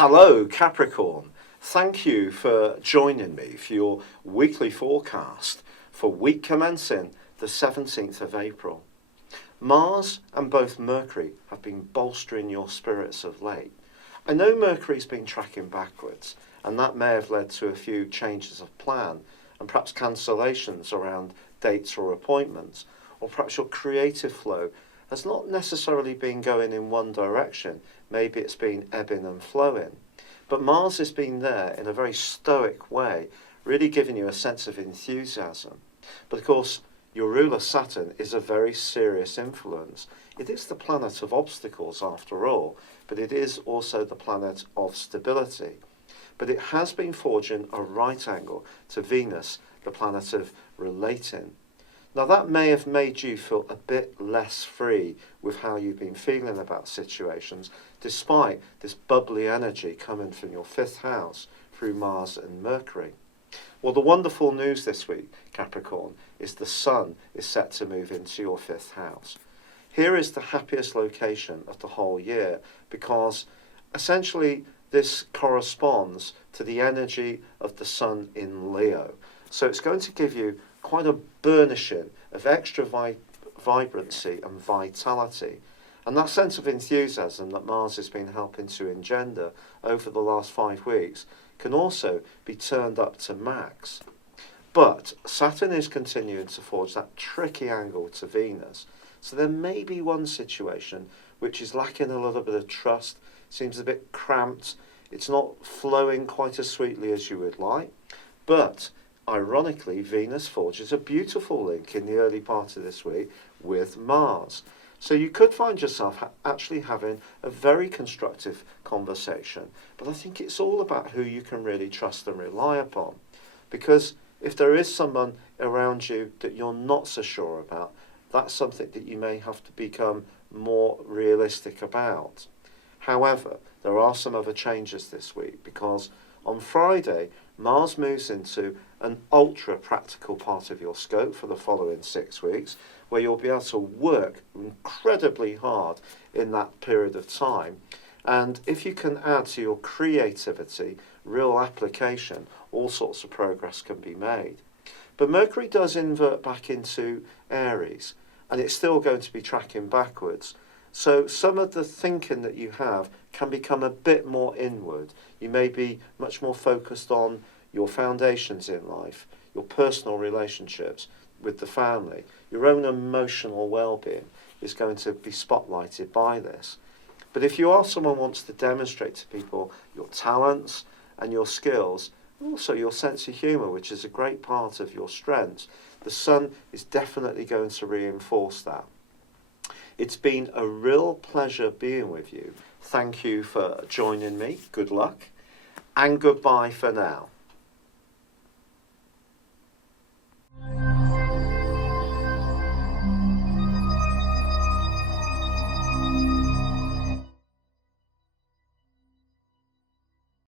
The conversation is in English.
Hello, Capricorn. Thank you for joining me for your weekly forecast for week commencing the 17th of April. Mars and both Mercury have been bolstering your spirits of late. I know Mercury's been tracking backwards, and that may have led to a few changes of plan and perhaps cancellations around dates or appointments, or perhaps your creative flow has not necessarily been going in one direction. Maybe it's been ebbing and flowing. But Mars has been there in a very stoic way, really giving you a sense of enthusiasm. But of course, your ruler Saturn is a very serious influence. It is the planet of obstacles after all, but it is also the planet of stability. But it has been forging a right angle to Venus, the planet of relating. Now that may have made you feel a bit less free with how you've been feeling about situations, despite this bubbly energy coming from your fifth house through Mars and Mercury. Well, the wonderful news this week, Capricorn, is the Sun is set to move into your fifth house. Here is the happiest location of the whole year because essentially this corresponds to the energy of the Sun in Leo. So it's going to give you quite a burnishing of extra vibrancy and vitality. And that sense of enthusiasm that Mars has been helping to engender over the last 5 weeks can also be turned up to max. But Saturn is continuing to forge that tricky angle to Venus. So there may be one situation which is lacking a little bit of trust, seems a bit cramped, it's not flowing quite as sweetly as you would like. But ironically, Venus forges a beautiful link in the early part of this week with Mars. So you could find yourself actually having a very constructive conversation. But I think it's all about who you can really trust and rely upon. Because if there is someone around you that you're not so sure about, that's something that you may have to become more realistic about. However, there are some other changes this week because on Friday, Mars moves into an ultra practical part of your scope for the following 6 weeks, where you'll be able to work incredibly hard in that period of time. And if you can add to your creativity, real application, all sorts of progress can be made. But Mercury does invert back into Aries, and it's still going to be tracking backwards. So some of the thinking that you have can become a bit more inward. You may be much more focused on your foundations in life, your personal relationships with the family, your own emotional well-being is going to be spotlighted by this. But if you are someone who wants to demonstrate to people your talents and your skills, also your sense of humour, which is a great part of your strengths, the Sun is definitely going to reinforce that. It's been a real pleasure being with you. Thank you for joining me. Good luck. And goodbye for now.